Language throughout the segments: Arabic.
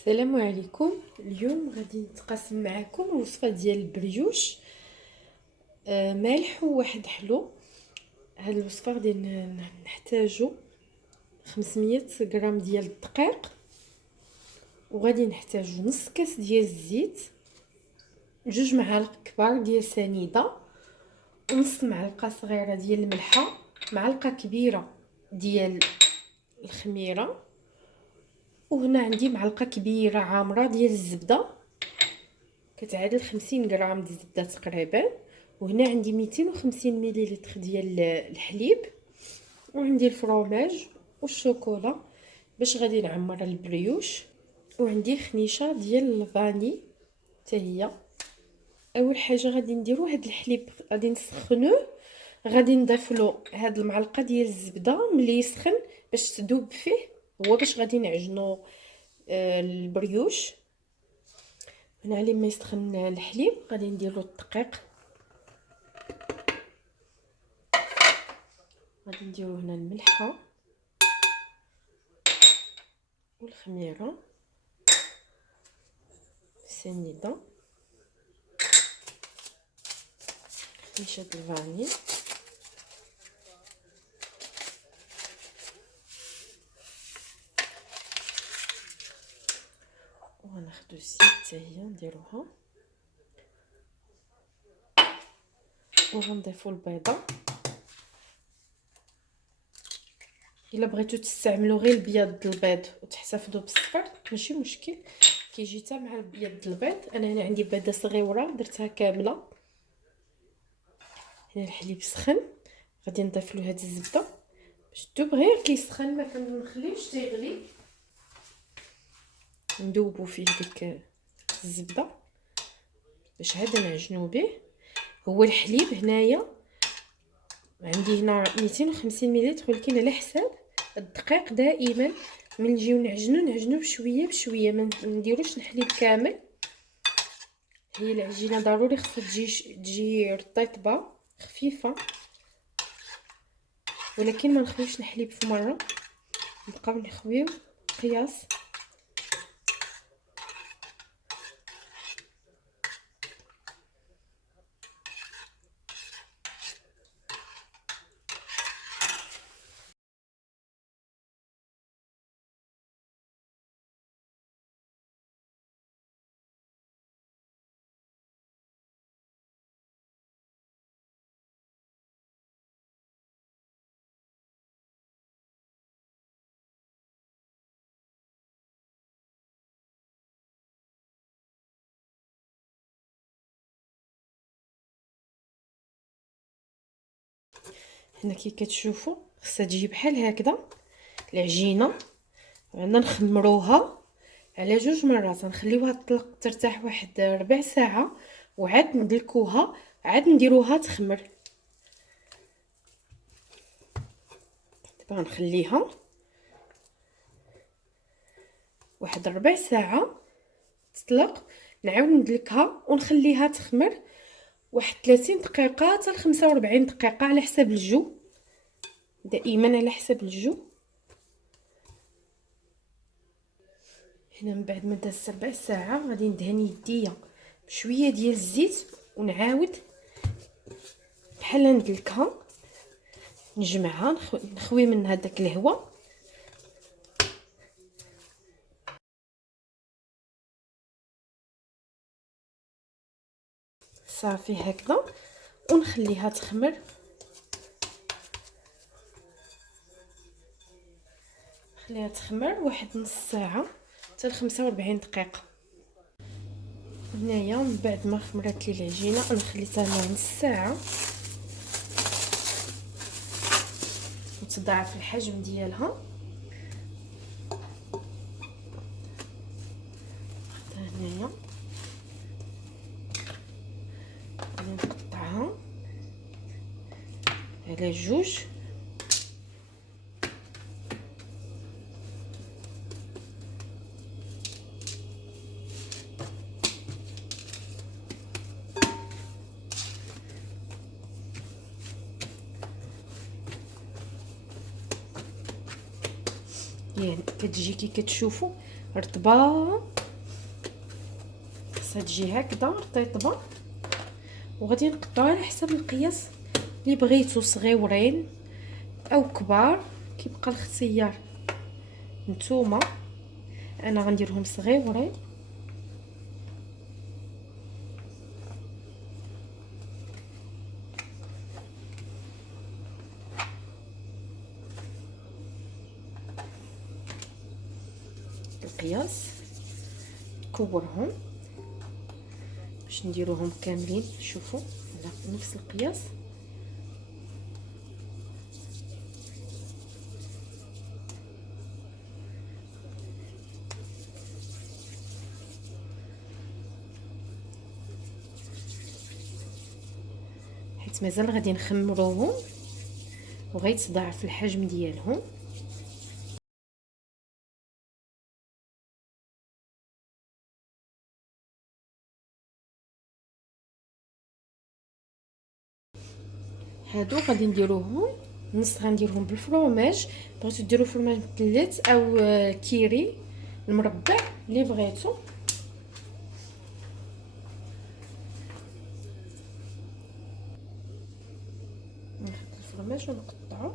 السلام عليكم. اليوم غادي نتقاسم معكم الوصفه ديال البريوش مالح وواحد حلو. هاد الوصفه غادي نحتاجو 500 غرام ديال الدقيق، وغادي نحتاجو نص كاس ديال الزيت، 2 معالق كبار ديال سنيده، ونص معلقه صغيره ديال الملحه، معلقه كبيره ديال الخميره، وهنا عندي معلقه كبيره عامره ديال الزبده كتعادل 50 غرام ديال الزبده تقريبا، وهنا عندي 250 مليلتر ديال الحليب، وعندي الفرomاج والشوكولا باش غادي نعمر البريوش، وعندي خنيشه ديال الفاني حتى هي. اول حاجه غادي نديرو هاد الحليب غادي نسخنوه، غادي نضيف له هاد المعلقه ديال الزبده ملي يسخن باش تذوب فيه، هو باش غادي نعجنو البريوش. هنا على ما يسخن الحليب غادي نديرو الدقيق، غادي نديرو هنا الملحه والخميره السنيده، خميشه الفاني، وغناخدو الزيت حتى هي نديروها، وغنضيفو البيضه. الا بغيتو تستعملوا غير البيض البيض وتحتفظوا بالصفر ماشي مشكل، كيجي حتى مع البيض البيض. انا هنا عندي بيضه صغيره درتها كامله. هنا الحليب سخن، غادي نضيف له هاد الزبده باش تذوب، غير كيسخن ما كنخليوش تيغلي، ندوبو فيه ديك الزبده باش عاد نعجنو به. هو الحليب هنايا عندي هنا 250 مليلتر، ولكن على حساب الدقيق دائما من نجيو نعجنو بشويه بشويه، ما نديروش الحليب كامل. هي العجينه ضروري خصها تجي رطيبه خفيفه، ولكن ما نخليوش الحليب في مره، نبقاو نخويو قياس. هنا كي كتشوفوا خصها تجي بحال هكذا العجينه، عندنا نخمروها على 2 مرات، نخليوها تطلق ترتاح واحد ربع ساعه، وعاد ندلكوها، عاد نديروها تخمر. دابا نخليها واحد ربع ساعه تطلق، نعاود ندلكها ونخليها تخمر واحد 30 دقيقه حتى ل 45 دقيقه على حساب الجو، دائما على حساب الجو. هنا من بعد ما دازت ربع ساعه غادي ندهن يديا بشويه ديال الزيت، ونعاود بحال ندلكها نجمعها، نخوي منها داك الهواء. صافي هكذا، ونخليها تخمر، خليها تخمر واحد نص ساعه حتى ل 45 دقيقه. هنايا من بعد ما خمرت لي العجينه انا خليتها لها نص ساعه وتضاعف الحجم ديالها. هنايا غادي نقطعها على 2، يعني كتجي كي كتشوفوا رطبه خاصها تجي هكذا رطيطبه، وغادي نقطعوها على حسب القياس اللي بغيتو، صغيورين او كبار كيبقى الاختيار نتوما. انا غنديرهم صغيورين. القياس نكورهم باش نديروهم كاملين، شوفوا على نفس القياس. حيت مازال غادي نخمروهم وغيتضاعف الحجم ديالهم. هادو غادي نديروهم نص، غنديرهم بالفرomاج، بغيتو ديروا فرماج مثلث او كيري المربع اللي بغيتو. ناخذ الفرماج ونقطعو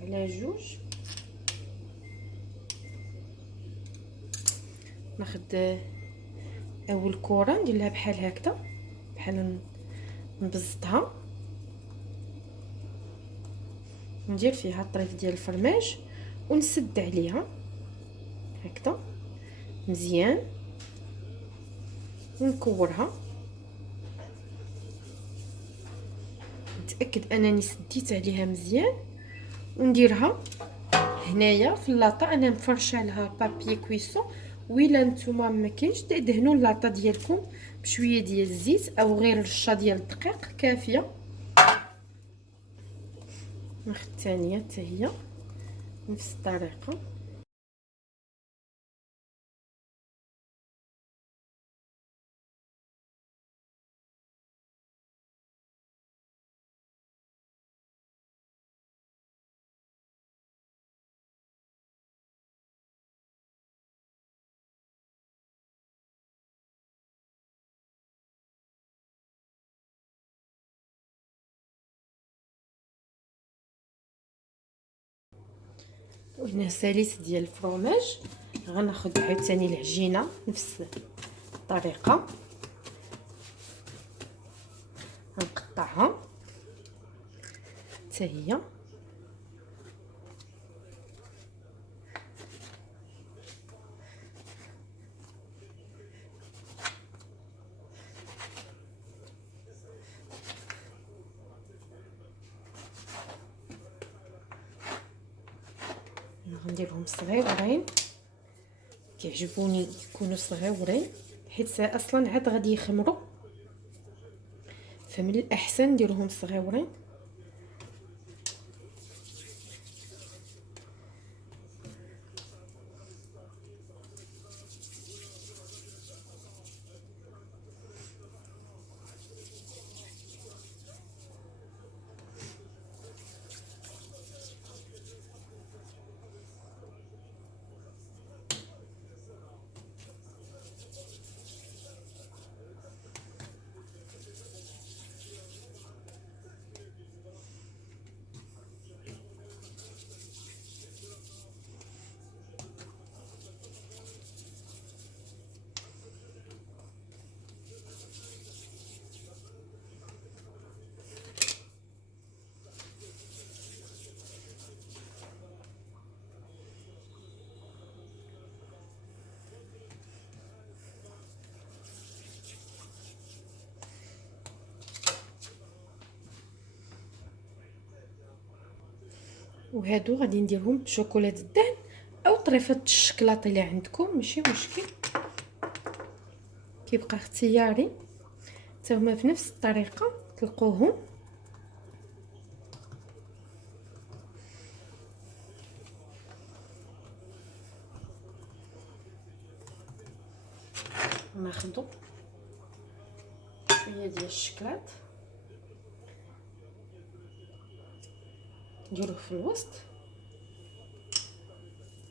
على جوج. ناخذ اول كره ندير لها بحال هكذا، بحال نبسطها، ندير فيها الطريف ديال الفرماج ونسد عليها هكذا مزيان ونكورها. نتاكد انني سديت عليها مزيان ونديرها هنايا في اللاطه. انا مفرشه لها بابي كويسون، ويلا نتوما ما كاينش دهنوا اللاطه ديالكم بشويه ديال الزيت او غير رشه ديال الدقيق كافيه. ناخذ الثانيه حتى هي نفس الطريقه. وهنا ساليت ديال الفرماج، غناخذ عاوتاني العجينه نفس الطريقه، غنقطعها حتى هي. غنديرهم صغيورين، كيعجبوني يكونوا صغيورين حيت اصلا عاد غادي يخمروا، فمن الاحسن نديرهم صغيورين. وهادو غادي نديرهم بشوكولاته الدهن او طريفه الشكلاط اللي عندكم، ماشي مشكل، كيبقى اختياري. حتى هما في نفس الطريقه تلقوهم. ناخذ شويه ديال الشكلاط نديروه في الوسط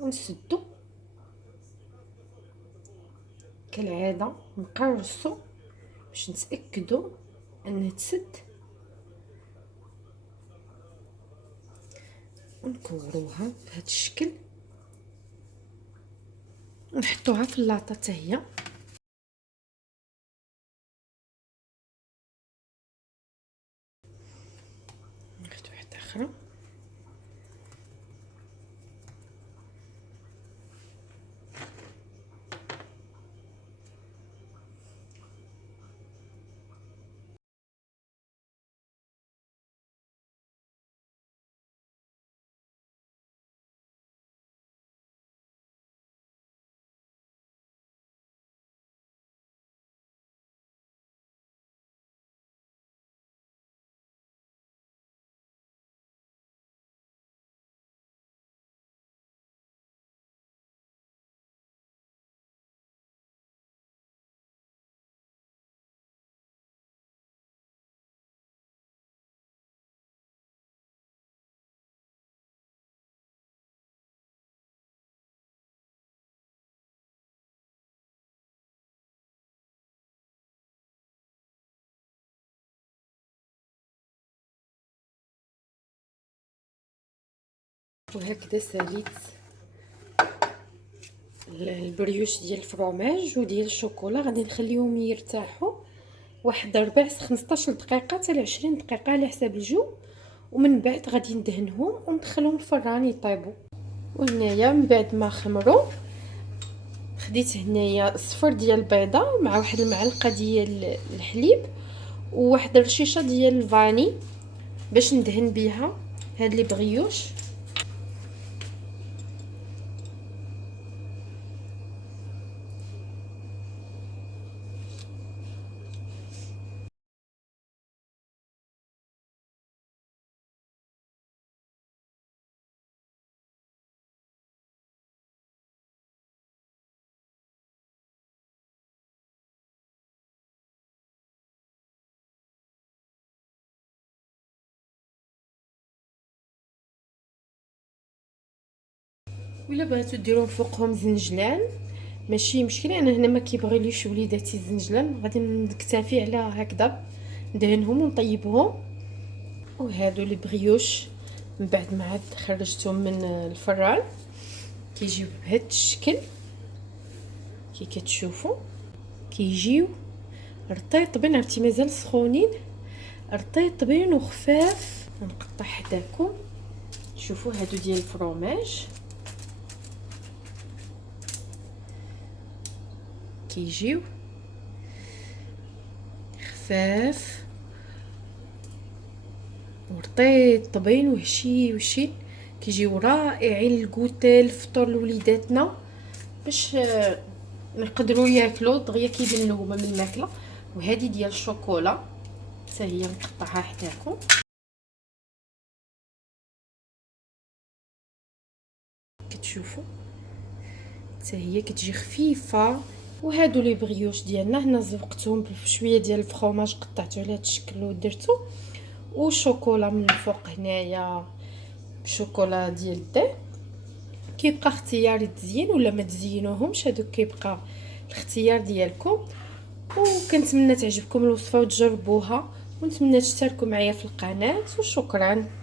ونسدو كالعاده نقرصو باش نتاكدوا انها تسد، ونكوروها بهذا الشكل ونحطوها في اللاطه حتى هي. ناخذ واحده اخرى. وهكذا ساليت البريوش ديال الفرomاج وديال الشوكولا. غادي نخليهم يرتاحوا واحد 15 دقيقه حتى ل 20 دقيقه على حساب الجو، ومن بعد غادي ندهنهم وندخلهم الفران يطيبوا. وهنايا من بعد ما خمروا خديت هنايا صفر ديال البيضه مع واحد المعلقه ديال الحليب وواحد الرشيشه ديال الفاني باش ندهن بها هاد لي بريوش. ولا بغيتو ديروا فوقهم زنجلان ماشي مشكله، انا هنا ما كيبغيليش وليداتي الزنجلان، غادي نكتفي على هكذا ندهنهم ونطيبهم. وهادو لي بريوش من بعد ما عاد خرجتهم من الفران كيجيو بهذا الشكل كي كتشوفوا، كيجيو رطيطبين، عرفتي مازال سخونين، رطيطبين وخفاف. نقطع حداكم شوفوا هادو ديال الفرomاج كيجيو خفاف ورطيطبين وهشيوشين، كيجيو رائعين للكوتي الفطور لوليداتنا باش نقدروا ياكلوا دغيا كيبان لهم من الماكله. وهذه ديال الشوكولا حتى هي نقطعها حداكم. كتشوفوا حتى هي كتجي خفيفه. وهادو لي بريوش ديالنا هنا زوقتهم بشويه ديال الفرomاج قطعته على هذا الشكل ودرتو، وشوكولا من الفوق هنايا شوكولا ديال الدي. كيبقى اختياري تزيين ولا ما تزينوهمش، هادوك كيبقى الاختيار ديالكم. وكنتمنى تعجبكم الوصفه وتجربوها، ونتمنى تشتركوا معايا في القناه. وشكرا.